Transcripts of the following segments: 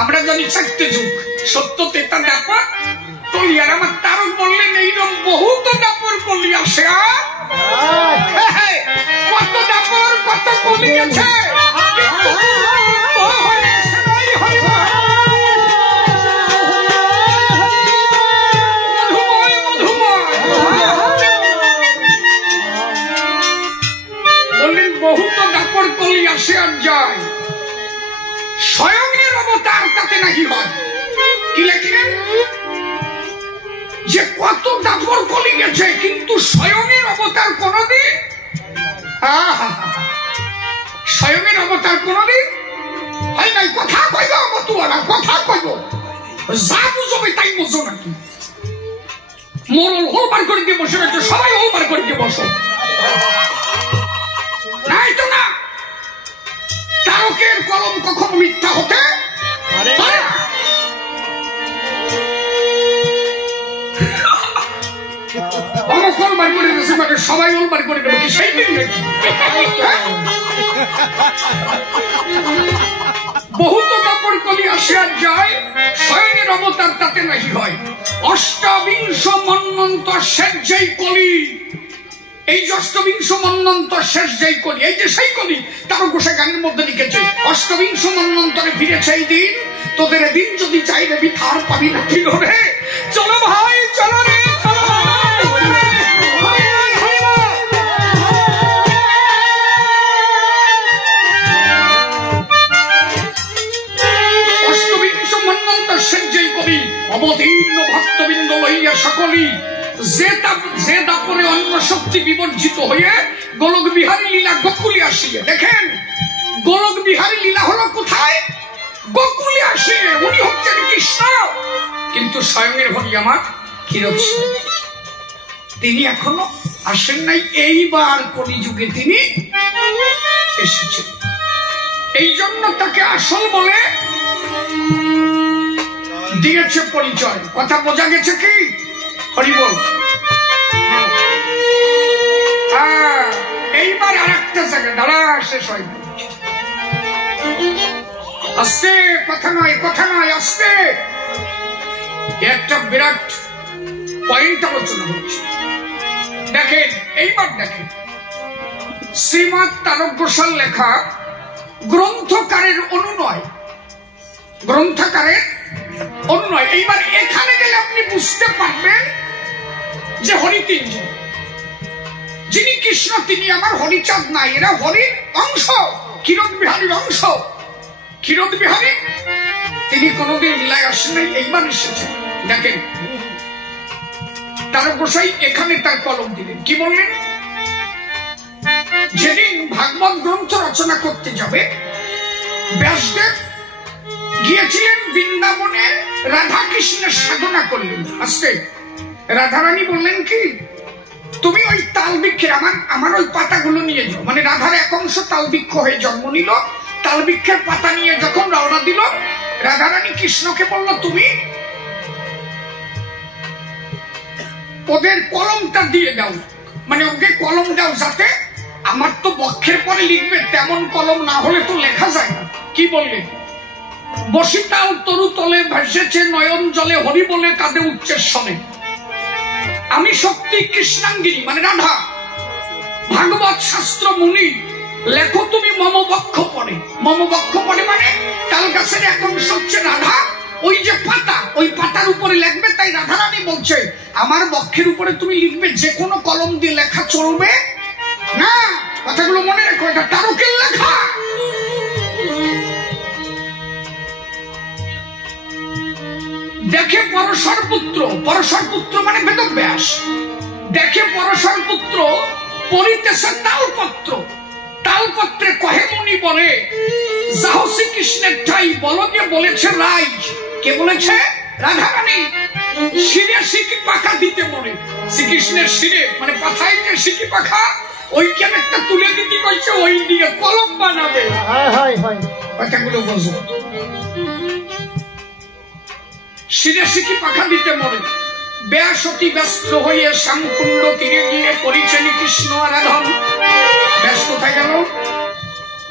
আমরা জানি 4টে যুগ, সত্য, ত্রেতা, দ্বাপর, কলি। আর আমার তারক বললেন এইরকম বহুত দ্বাপর কলি আসে। কত দ্বাপর কত কলি আছে, বললেন বহুত দ্বাপর কলি আসে আর যায়, স্বয়ংের অবতার তাতে নাকি হয়। কি লেখলেন? যে কত দাপর কলি গেছে কিন্তু স্বয়ংের অবতার কোনদিন, স্বয়ংের অবতার কোনদিন হয় নাই। কথা কইব মতুয়ারা, কথা কইব, যা বুঝবে তাই বুঝো নাকি। মোরল হোলবার করে দিয়ে বসে রয়েছে, সবাই হোলবার করে দিয়ে বসো, নাই তো না। তারকের কলম কখনো মিথ্যা হতে পারে না। সবাই ওলবার করে দেবো কি সেই দিন নাকি? বহুত দাপর কলি আসে আর যায়, স্বয়ংের অবতার তাতে নাকি হয়। অষ্টাবিংশ মন্বন্তর শেষ যেই কলি, এই যে অষ্টবিংশ মন্বন্তর শেষ যেই কলি, এই যে সেই কলি তারক গোসাই গানের মধ্যে লিখেছে, অষ্টবিংশ মন্বন্তরে ফিরেছে এই দিন, তোদের দিন যদি চাই দেবী থার পাবি না। ঠিক হবে, চলো ভাই চলো রে, অবতীর্ণ ভক্তবৃন্দ লইয়া সকলেই যে দাপরে অন্য শক্তি বিবর্জিত হয়ে গোলক বিহারী লীলা গোকুলে আসিয়ে। দেখেন গোলক বিহারী লীলা হলো কোথায়? গোকুলে আসিয়ে। উনি হচ্ছেন কৃষ্ণ, কিন্তু স্বয়ংের হরি আমার ক্ষীরোৎসব, তিনি এখনো আসেন নাই। এইবার কলিযুগে তিনি এসেছেন, এই জন্য তাকে আসল বলে দিয়েছে পরিচয়। কথা বোঝা গেছে কি? হরি বল। এইবার আর একটা জায়গা দাঁড়া, শেষ হয় আস্তে, কথা নয় কথা নয়, আস্তে। একটা বিরাট পয়েন্ট আলোচনা হচ্ছে। দেখেন এইবার দেখেন, শ্রীমৎ তারক ঘোষাল লেখা গ্রন্থকারের অনুনয়, গ্রন্থকারের অনুনয়। এইবার এখানে গেলে আপনি বুঝতে পারবেন যে হরি তিনজন, যিনি কৃষ্ণ তিনি আমার হরিচাঁদ নাই, এরা হরির অংশ, ক্ষীরোদ বিহারীর অংশ। ক্ষীরোদ বিহারী তিনি কোনদিন লীলায় আসেন নাই, এইবার এসেছেন। দেখেন তারক গোসাই এখানে তার কলম দিলেন, কি বললেন? যেদিন ভাগবত গ্রন্থ রচনা করতে যাবে ব্যাসদেব গিয়েছিলেন বৃন্দাবনে, রাধা কৃষ্ণের সাধনা করলেন। আজকে রাধারানী বললেন কি, তুমি ওই তাল বৃক্ষের আমার ওই পাতাগুলো নিয়ে যাও। মানে রাধার এক অংশ তাল বৃক্ষ হয়ে জন্ম নিল, তাল বৃক্ষের পাতা নিয়ে যখন রওনা দিল, রাধারানী কৃষ্ণকে বলল তুমি ওদের কলমটা দিয়ে দাও, মানে ওকে কলম দাও, যাতে আমার তো বক্ষের পরে লিখবে তেমন কলম না হলে তো লেখা যায় না। কি বললেন? বসিতাল তরু তলে ভেসেছে নয়ন জলে, হরি বলে কাঁদে উচ্চের স্বরে। আমি শক্তি কৃষ্ণাঙ্গিনী মানে রাধা, ভাগবত শাস্ত্র মুনি, লেখো তুমি মম বক্ষ পড়ে। মম বক্ষ পড়ে মানে তাল গাছের এক অংশ হচ্ছে রাধা, ওই যে পাতা, ওই পাতার উপরে লিখবে। তাই রাধারানী বলছে আমার বক্ষের উপরে তুমি লিখবে, যে কোনো কলম দিয়ে লেখা চলবে না। কথাগুলো মনে রেখো, এটা তারকের লেখা। দেখে পরশর পুত্র, পরশর পুত্র মানে বেদব্যাস, দেখে পরশর পুত্র পড়িতেছে তালপত্র, তালপত্রে কহে মুনি বলে যাও শ্রীকৃষ্ণের ঠাই, বলো যে বলেছে রাই। কে বলেছে? রাধারানী। শিরে সিকি পাখা দিতে বলে, শ্রীকৃষ্ণের শিরে মানে পাথায় যে সিকি পাখা, ওইখানে একটা তুলে দিতে কইছে, ওই দিয়ে কলম বানাবে। কথাগুলো বোঝো। শিরে সিকি পাখা দিতে মরে ব্যাসতী ব্যস্ত হয়ে শ্যামকুণ্ড তীরে গিয়ে করিছেন কৃষ্ণ আরাধন। ব্যাস কোথায় গেল?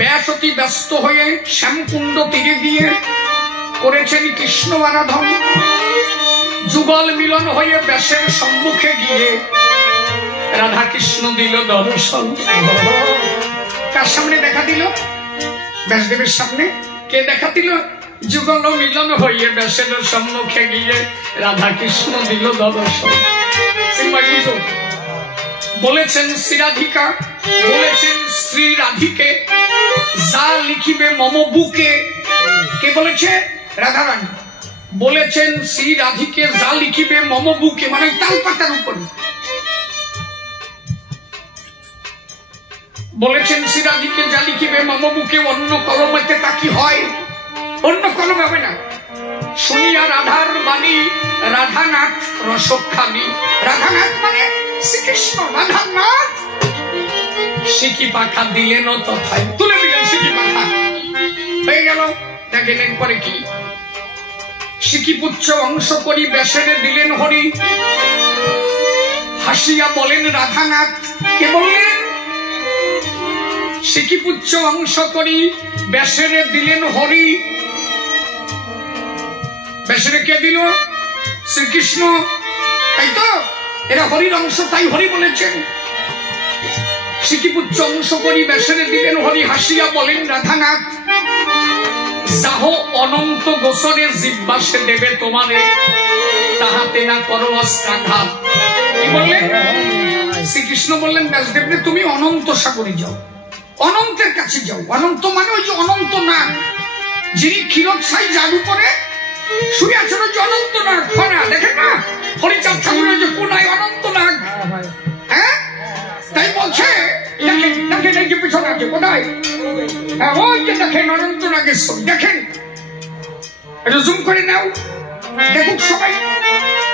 ব্যাসতী ব্যস্ত হয়ে শ্যামকুণ্ড তীরে গিয়ে করেছেন কৃষ্ণ আরাধন। যুগল মিলন হয়ে ব্যাসের সম্মুখে গিয়ে রাধা কৃষ্ণ দিল দর্শন। কার সামনে দেখা দিল? ব্যাসদেবের সামনে। কে দেখা দিল? যুগল মিলন হয়ে ব্যাসের সম্মুখে গিয়ে রাধা কৃষ্ণ দিল দর্শন। বলেছেন শ্রীরাধিকা, বলেছেন শ্রী রাধিকে, যা লিখিবে মম বুকে। কে বলেছে? রাধারানী বলেছেন শ্রী রাধিকে, যা লিখিবে মম বুকে, মানে তালপাতার উপরে বলেছেন শ্রী রাধিকে, যা লিখিবে মম বুকে, অন্য কলমেতে তা কি হয়? অন্য কলম হবে না। শুনিয়া রাধার বাণী রাধানাথ রসখানি। রাধানাথ মানে শ্রীকৃষ্ণ, রাধানাথ। সিকি পাখা দিলেন তথায়, তুলে দিলেন সিকি পাখা, হয়ে গেল। দেখেন একবারে কি সিকিপুচ্ছ অংশ করি ব্যাসেরে দিলেন হরি। হাসিয়া বলেন রাধানাথ। কে বললেন? সিকিপুচ্ছ অংশ করি ব্যাসেরে দিলেন হরি। ব্যাসেরে কে দিল? শ্রীকৃষ্ণ, তাই তো? এরা হরির অংশ, তাই হরি বলেছেন। সিকিপুচ্ছ অংশ করি ব্যাসেরে দিলেন হরি। হাসিয়া বলেন রাধানাথ, যাহ অনন্ত গোসরে জিহ্বাসে দেবে তোমারে, তাহাতে না করো অস্ত্রাঘাত। কি বললেন? শ্রীকৃষ্ণ বললেন ব্যাসদেবকে, তুমি অনন্ত সাগরে যাও, অনন্তের কাছে যাও। অনন্ত মানে ওই যে অনন্ত নাগ, যিনি ক্ষীরোৎসাহী জাদু করে শুয়ে আছেন, ওই যে অনন্ত নাগ। ফনা দেখেন না হরিচাঁদ ঠাকুরের যে কোনায় অনন্ত নাগ। হ্যাঁ, তাই বলছে দেখেন, দেখেন এই যে পিছনে আছে, কোথায়? হ্যাঁ, ওই যে দেখেন অনন্ত নাগের ছবি। দেখেন, এটা জুম করে নাও, দেখুক সবাই,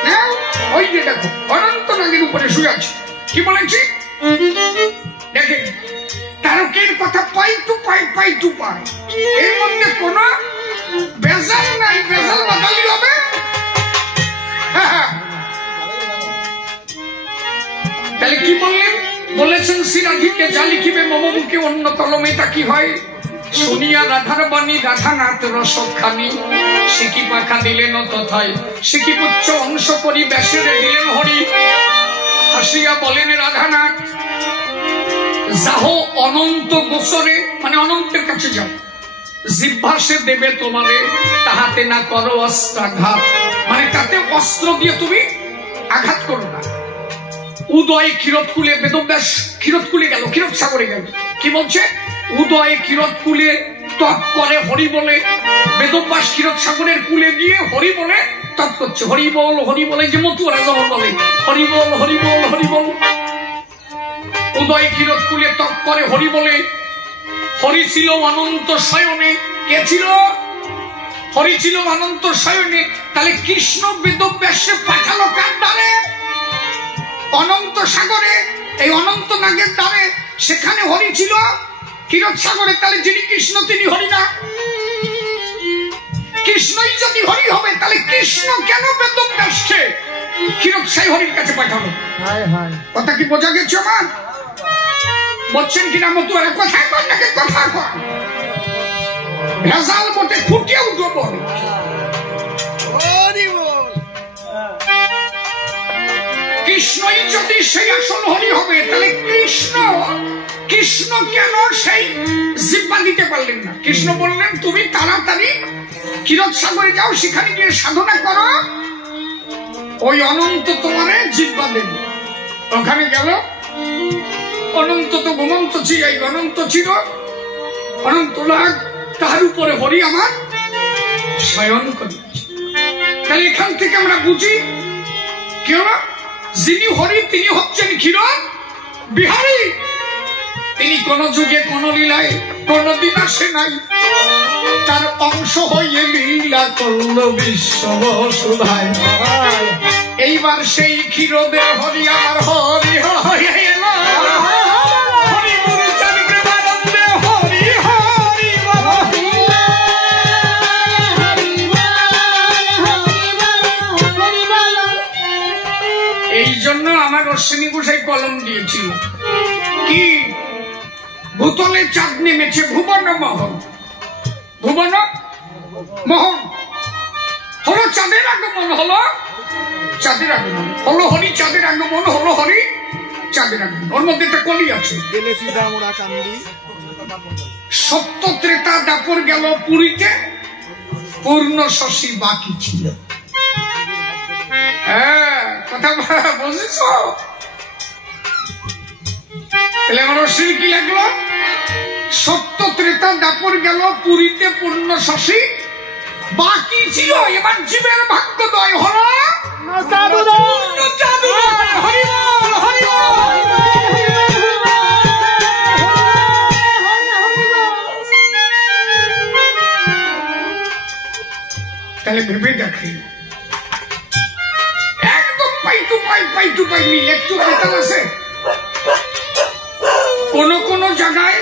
নাও। ওই যে দেখো অনন্ত নাগের উপরে শুয়ে আছে। কি বলেছি? দেখেন, তারকের কথা পাই টু পাই, পাই টু পাই, এর মধ্যে কোন বেজাল নাই। বেজাল বাদালি হবে? তাহলে কি বললেন? বলেছেন শ্রীরাধিকে, যা লিখিবে মম বুকে, অন্য কলমে তা কি হয়? শুনিয়া রাধার বাণী রাধানাথ রসখানি। সিকি পাখা দিলেন তথায়, সিকিপুচ্ছ অংশ করি ব্যাসেরে দিলেন হরি। হাসিয়া বলেন রাধানাথ, যাহ অনন্ত গোসরে, মানে অনন্তের কাছে যাও, জিহ্বাসে দেবে তোমারে, তাহাতে না করো অস্ত্রাঘাত, মানে তাতে অস্ত্র দিয়ে তুমি আঘাত করো না। উদয় ক্ষীরোৎকুলে, বেদব্যাস ক্ষীরোৎকুলে গেল, ক্ষীরোৎ সাগরে গেল। কি বলছে? উদয় ক্ষীরোৎকুলে তপ করে হরি বলে। বেদব্যাস ক্ষীরোৎ সাগরের কুলে গিয়ে হরি বলে তপ করছে। হরি বল, হরি বলে, যে মতুয়ারা যখন বলে হরি বল, হরি বল, হরি বল। উদয় ক্ষীরোৎকুলে তপ করে হরি বলে। হরি ছিল অনন্ত শয়নে। কে ছিল? হরি ছিল অনন্ত শয়নে। তাহলে কৃষ্ণ বেদব্যাসে পাঠালো কার দ্বারে? অনন্ত সাগরে, এই অনন্ত নাগের দ্বারে। সেখানে হরি ছিল ক্ষীরোৎ সাগরে। তাহলে যিনি কৃষ্ণ তিনি হরি না? কৃষ্ণই যদি হরি হবে, তাহলে কৃষ্ণ কেন বেদব্যাসকে ক্ষীরোৎসাহী হরির কাছে পাঠালো? কথা কি বোঝা গেছে আমার? বলছেন কিনা মতুয়ারা? কোথায় কর নাকি কথা কর, ভেজাল মোটে ফুটিয়ে উঠবো বল। কৃষ্ণই যদি সেই আসল হরি হবে, তাহলে কৃষ্ণ কৃষ্ণ কেন সেই জিহ্বা দিতে পারলেন না? কৃষ্ণ বললেন তুমি তাড়াতাড়ি ক্ষীরোৎ সাগরে যাও, সেখানে গিয়ে সাধনা করো, ওই অনন্ত তোমারে জিহ্বা দেবে। ওখানে গেল। অনন্ত তো ঘুমন্ত ছিল, এই অনন্ত ছিল অনন্ত নাগ, তার উপরে হরি আমার শয়ন করেছে। তাহলে এখান থেকে আমরা বুঝি কি হলো? যিনি হরি তিনি হচ্ছেন ক্ষীরোদ বিহারী। তিনি কোন যুগে কোন লীলায় কোনদিন আসে নাই, তার অংশ হয়ে লীলা করল বিশ্ব সুধায়। এইবার সেই ক্ষীরোদের হরি আমার হরি হয়ে এলো। এই জন্য আমার অশ্বিনী গোসাই কলম দিয়েছিল কি? ভূতলে চাঁদ নেমেছে ভুবন মোহন, ভুবন মোহন। চাঁদের আগমন হলো, চাঁদের আগমন হলো হরি, চাঁদের আগমন হলো হরি, চাঁদের আগমন। ওর মধ্যে একটা কলি আছে, সত্য ত্রেতা দাপর গেল পুরীতে, পূর্ণ শশী বাকি ছিল। হ্যাঁ, কথা বুঝেছ? তাহলে আমার অশ্বিনী কি লাগলো? সত্য ত্রেতা দাপর গেল পুরীতে, পূর্ণ শশী বাকি ছিল। এবার জীবের ভাগ্যোদয় হলো তাহলে ভেবে দেখে একদম পাই টু পাই মিল একটু বেতাল আছে। কোন কোন জায়গায়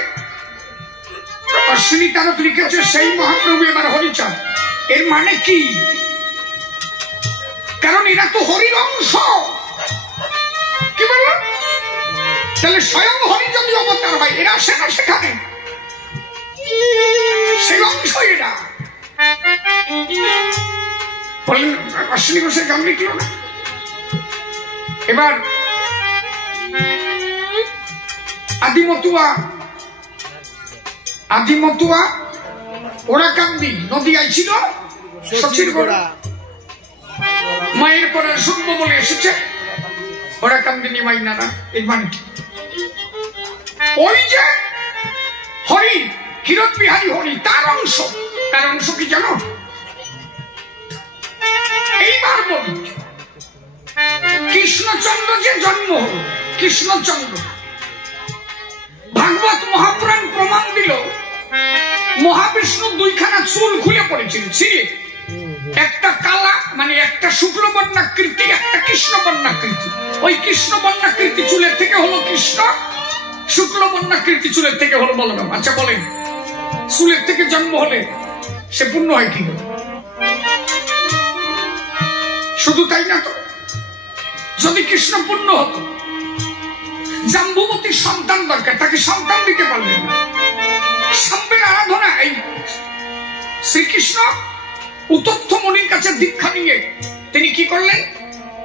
অশ্বিনী তারক লিখেছে সেই মহাপ্রভু এবার হরিচাঁদ। এর মানে কি? কারণ এরা তো হরির অংশ। কি বললো? তাহলে স্বয়ং হরি যদি অবতার হয়, এরা আসে না সেখানে, সেই অংশ এরা। বলেন অশ্বিনী ঘোষের গান লিখল না? এবার আদিমতুয়া ওরাকান্দি নদী আইছিল সচির গোড়া, মায়ের পরে শুনবো বলে এসেছে ওরাকান্দিনী মাইনারা। এর মানে কি? ওই যে হরি, ক্ষীরোদ বিহারী হরি, তার অংশ। তার অংশ কি জানো? এইবার বলি, কৃষ্ণচন্দ্র যে জন্ম হল, কৃষ্ণচন্দ্র, ভাগবত মহাপুরাণ প্রমাণ দিল মহাবিষ্ণু দুইখানা চুল খুলে পড়েছিল, একটা কালা মানে একটা শুক্ল বর্ণাকৃতি, একটা কৃষ্ণ বর্ণাকৃতি। ওই কৃষ্ণ বর্ণাকৃতি চুলের থেকে হলো কৃষ্ণ, শুক্ল বর্ণাকৃতি চুলের থেকে হলো বলরাম। আচ্ছা বলেন, চুলের থেকে জন্ম হলে সে পূর্ণ হয় কি? শুধু তাই না তো, যদি কৃষ্ণ পূর্ণ হতো, জাম্বুবতীর সন্তান দরকার, তাকে সন্তান দিতে পারলেন না। সাম্যের আরাধনা, এই শ্রীকৃষ্ণ উতথ্য মুনির কাছে দীক্ষা নিয়ে তিনি কি করলেন?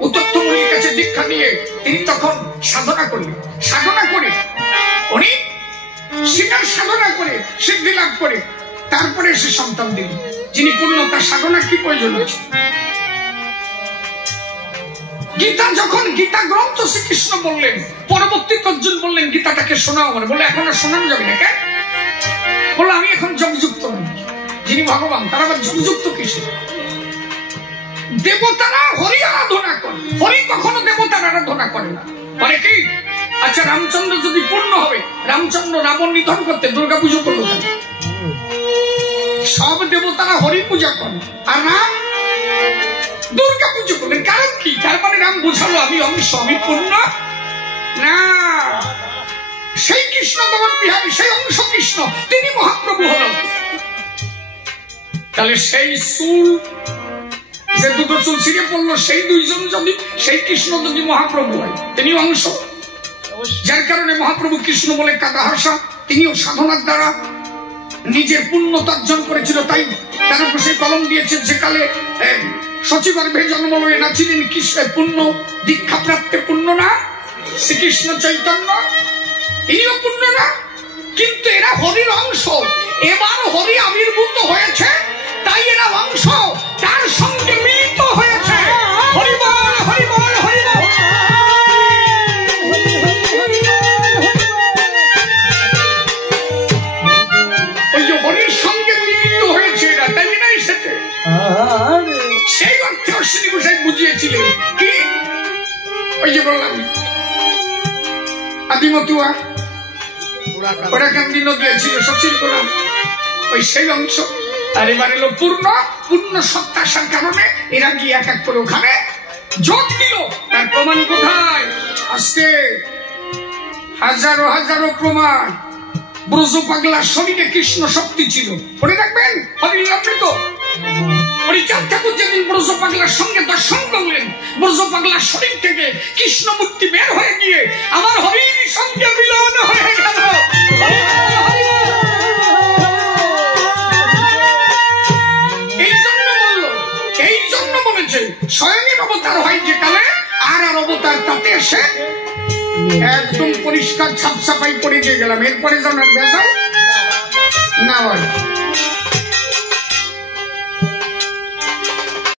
উতথ্য মুনির কাছে দীক্ষা নিয়ে তিনি তখন সাধনা করলেন। সাধনা করে উনি শিকার সাধনা করে সিদ্ধি লাভ করে তারপরে সে সন্তান দিলেন, যিনি পূর্ণ। তার সাধনা কি প্রয়োজন আছে? গীতা যখন গীতা গ্রন্থ শ্রীকৃষ্ণ বললেন, পরবর্তী অর্জুন বললেন গীতাটাকে শোনাও আমার। বলে এখন আর শোনানো যাবে না। কেন? বলে আমি এখন যোগযুক্ত নই। যিনি ভগবান তারা আবার যোগযুক্ত কিসে? দেবতারা হরি আরাধনা করে, হরি কখনো দেবতার আরাধনা করে না। বলে কি? আচ্ছা রামচন্দ্র যদি পূর্ণ হবে, রামচন্দ্র রাবণ নিধন করতে দুর্গা পুজো করলো কেন? সব দেবতারা হরি পূজা করে, আর রাম দুর্গা পুজো করলেন। কারণ কি? তার মানে রাম বুঝালো আমি অংশ, আমি পূর্ণ না। সেই কৃষ্ণ দমন বিহারী, সেই অংশ কৃষ্ণ, তিনি মহাপ্রভু হল। তাহলে সেই চুল যে দুটো চুল ছিঁড়ে পড়লো, সেই দুইজন যদি, সেই কৃষ্ণ যদি মহাপ্রভু হয়, তিনি অংশ। যার কারণে মহাপ্রভু কৃষ্ণ বলে কাদা হাসা, তিনিও সাধনার দ্বারা নিজের পূর্ণতা অর্জন করেছিল। তাই তার উপর সেই কলম দিয়েছে, যে কালে সচিবার্ভে জন্ম লয়ে না ছিলেন কৃষ্ণ পূর্ণ, দীক্ষা প্রাপ্তে পূর্ণ না শ্রীকৃষ্ণ চৈতন্য, ইনিও পূর্ণ না। কিন্তু এরা হরির অংশ। এবার হরি আবির্ভূত হয়েছে, তাই এরা অংশ, তার সঙ্গে মিলিত হয়েছে। হরিবল হরিবল হরিবল। ওই যে হরির সঙ্গে মিলিত হয়েছে এরা, তাই না এসেছে। সেই অর্থে অশ্বিনী গোসাই বুঝিয়েছিলেন কি? ওই যে বললাম আদিমতুয়া ওরাকান্দি নদী ছিল সচির গোড়া, ওই সেই অংশ। আর এবার এলো পূর্ণ, পূর্ণ সত্তাসার কারণে এরা গিয়ে এক এক করে ওখানে যোগ দিল। তার প্রমাণ কোথায়? আজকে হাজারো হাজারো প্রমাণ। ব্রজ পাগলার শরীরে কৃষ্ণ শক্তি ছিল, পড়ে রাখবেন হরিলামৃত। হরিচাঁদ ঠাকুর যেদিন ব্রজ পাগলার সঙ্গে দর্শন করলেন, ব্রজ পাগলার শরীর থেকে কৃষ্ণ মূর্তি বের হয়ে গিয়ে আমার হরির সঙ্গে মিলন হয়ে গেল। এই জন্য বলল যে স্বয়ংের অবতার হয় যেকালে আর অবতার তাতে এসে একদম পরিষ্কার ছাপ ছাপাই করে দিয়ে গেলাম। এরপরে যেন বেজাল না হয়।